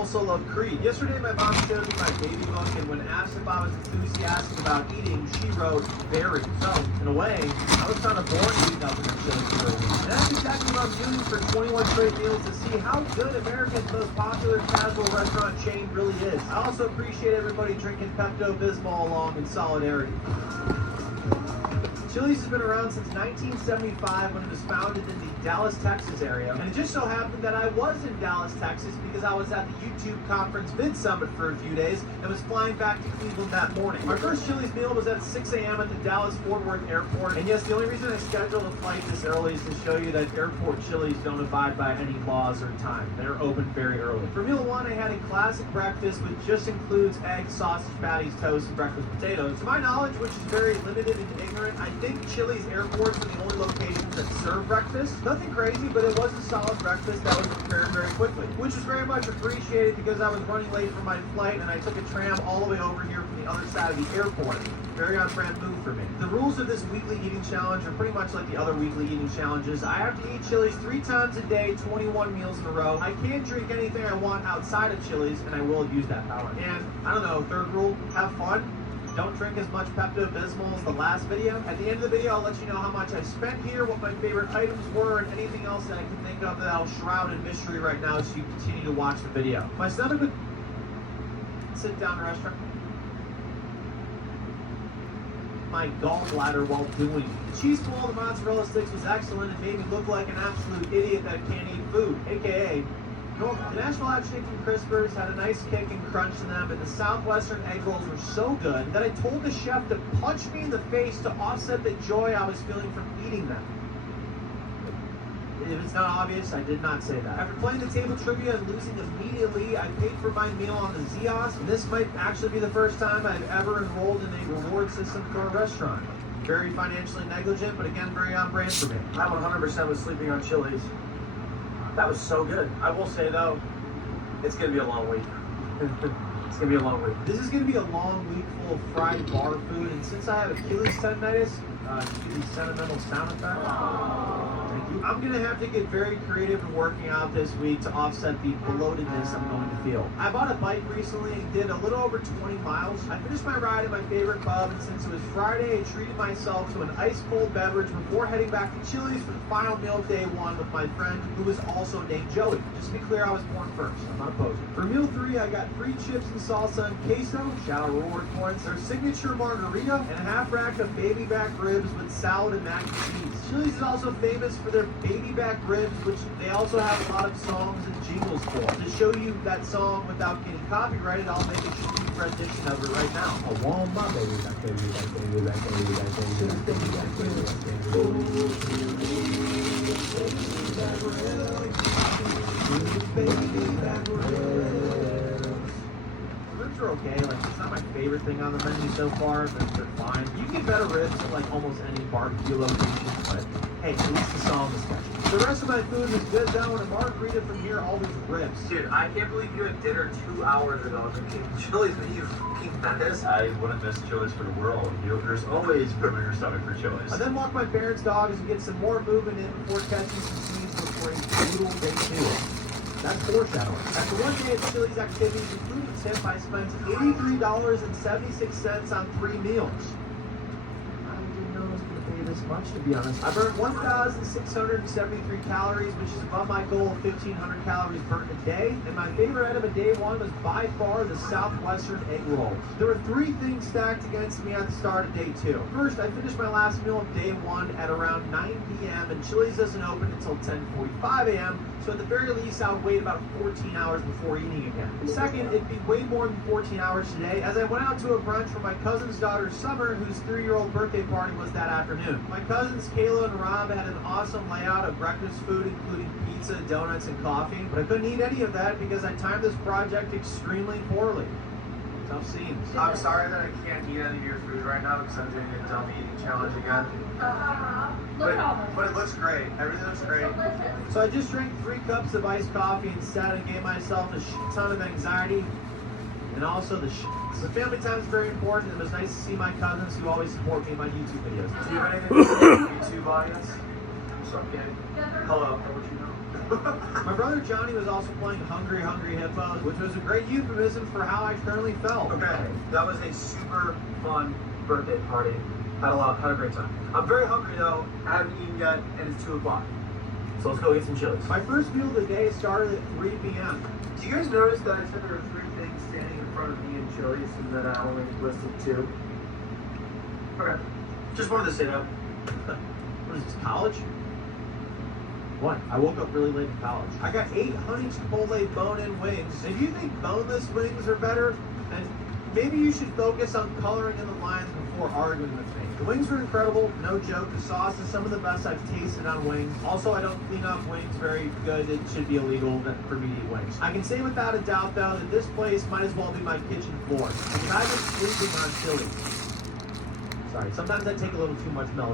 also love Creed. Yesterday, my mom showed me my baby book, and when asked if I was enthusiastic about eating, she wrote, very. So, in a way, I was kind of born to eat nothing but Chili's for a week. And that's exactly what I'm doing for 21 straight meals to see how good America's most popular casual restaurant chain really is. I also appreciate everybody drinking Pepto-Bismol along in solidarity. Chili's has been around since 1975 when it was founded in the Dallas, Texas area. And it just so happened that I was in Dallas, Texas because I was at the YouTube conference Vid Summit for a few days and was flying back to Cleveland that morning. My first Chili's meal was at 6 a.m. at the Dallas Fort Worth Airport. And yes, the only reason I scheduled a flight this early is to show you that airport Chili's don't abide by any laws or time. They're open very early. For meal one, I had a classic breakfast which just includes eggs, sausage patties, toast, and breakfast potatoes. To my knowledge, which is very limited and ignorant, I think Chili's airports are the only locations that serve breakfast. Nothing crazy, but it was a solid breakfast that was prepared very quickly, which was very much appreciated because I was running late for my flight and I took a tram all the way over here from the other side of the airport. Very on-brand move for me. The rules of this weekly eating challenge are pretty much like the other weekly eating challenges. I have to eat Chili's 3 times a day, 21 meals in a row. I can drink anything I want outside of Chili's, and I will abuse that power. And, I don't know, third rule, have fun. Don't drink as much Pepto-Bismol as the last video. At the end of the video, I'll let you know how much I spent here, what my favorite items were, and anything else that I can think of that I'll shroud in mystery right now so you continue to watch the video. My stomach would sit down in a restaurant. My gallbladder while doing it. The cheese ball, the mozzarella sticks was excellent and made me look like an absolute idiot that can't eat food, aka normal. The Nashville Hot Chicken Crispers had a nice kick and crunch to them, and the Southwestern egg rolls were so good that I told the chef to punch me in the face to offset the joy I was feeling from eating them. If it's not obvious, I did not say that. After playing the table trivia and losing immediately, I paid for my meal on the Zios, and this might actually be the first time I've ever enrolled in a reward system for a restaurant. Very financially negligent, but again, very on brand for me. I 100% was sleeping on Chili's. That was so good. I will say though, it's gonna be a long week. It's gonna be a long week. This is gonna be a long week full of fried bar food, and since I have Achilles tendonitis, give me sentimental sound effect. I'm gonna have to get very creative in working out this week to offset the bloatedness I'm going to feel. I bought a bike recently and did a little over 20 miles. I finished my ride at my favorite pub, and since it was Friday, I treated myself to an ice cold beverage before heading back to Chili's for the final meal of day one with my friend who was also named Joey. Just to be clear, I was born first. I'm not opposing. For meal 3, I got free chips and salsa and queso, shout out reward points, their signature margarita, and a half rack of baby back ribs with salad and mac and cheese. Chili's is also famous for their baby back ribs, which they also have a lot of songs and jingles for. To show you that song without getting copyrighted, I'll make a cheap rendition of it right now. I want my baby back, baby back, baby back, baby back, baby back, baby back, baby back, baby back, baby back. Ribs are okay, like it's not my favorite thing on the menu so far, but they're fine. You can get better ribs at like almost any barbecue location, but hey, at least the song is catchy. The rest of my food was good though, and a margarita from here always rips. Dude, I can't believe you had dinner 2 hours ago. Chili's, but you fucking menace. I wouldn't miss Chili's for the world. There's always room in your stomach for Chili's. I then walked my parents' dogs and get some more movement in before catching some scenes before a brutal day 2. That's foreshadowing. After one day of Chili's activities, including tip, I spent $83.76 on 3 meals. I didn't know I was going to pay this much, to be honest. I burned 1,673 calories, which is above my goal of 1,500 calories burnt a day. And my favorite item of day 1 was by far the Southwestern egg rolls. There were 3 things stacked against me at the start of day 2. First, I finished my last meal of day 1 at around 9 p.m. and Chili's doesn't open until 10:45 a.m. So at the very least, I would wait about 14 hours before eating again. Second, it'd be way more than 14 hours today, as I went out to a brunch for my cousin's daughter Summer, whose 3-year-old birthday party was that afternoon. My cousins Kayla and Rob had an awesome layout of breakfast food, including pizza, donuts, and coffee, but I couldn't eat any of that because I timed this project extremely poorly. Tough scenes. I'm sorry that I can't eat any of your food right now because I'm doing a dumb eating challenge again. But it looks great. Everything looks great. So I just drank 3 cups of iced coffee instead and gave myself a ton of anxiety and also the The family time is very important. It was nice to see my cousins who always support me in my YouTube videos. Do you have anything to say to the YouTube audience? What's up, gang? Hello. How would you know? My brother Johnny was also playing Hungry Hungry Hippos, which was a great euphemism for how I currently felt. Okay, that was a super fun birthday party. Had a great time. I'm very hungry though. I haven't eaten yet, and it's 2 o'clock. So let's go eat some Chili's. My first meal of the day started at 3 p.m. Do you guys notice that I said there were 3 things standing in front of me in Chili's, and then I only listed 2? Okay. Just wanted to say that. What is this, college? What? I woke up really late in college. I got 8 honey chipotle bone-in wings. And if you think boneless wings are better, then maybe you should focus on coloring in the lines before arguing with me. The wings were incredible, no joke. The sauce is some of the best I've tasted on wings. Also, I don't clean up wings very good. It should be illegal for me to eat wings. I can say without a doubt, though, that this place might as well be my kitchen floor, because I've been sleeping on Chili's. Sorry, sometimes I take a little too much milk.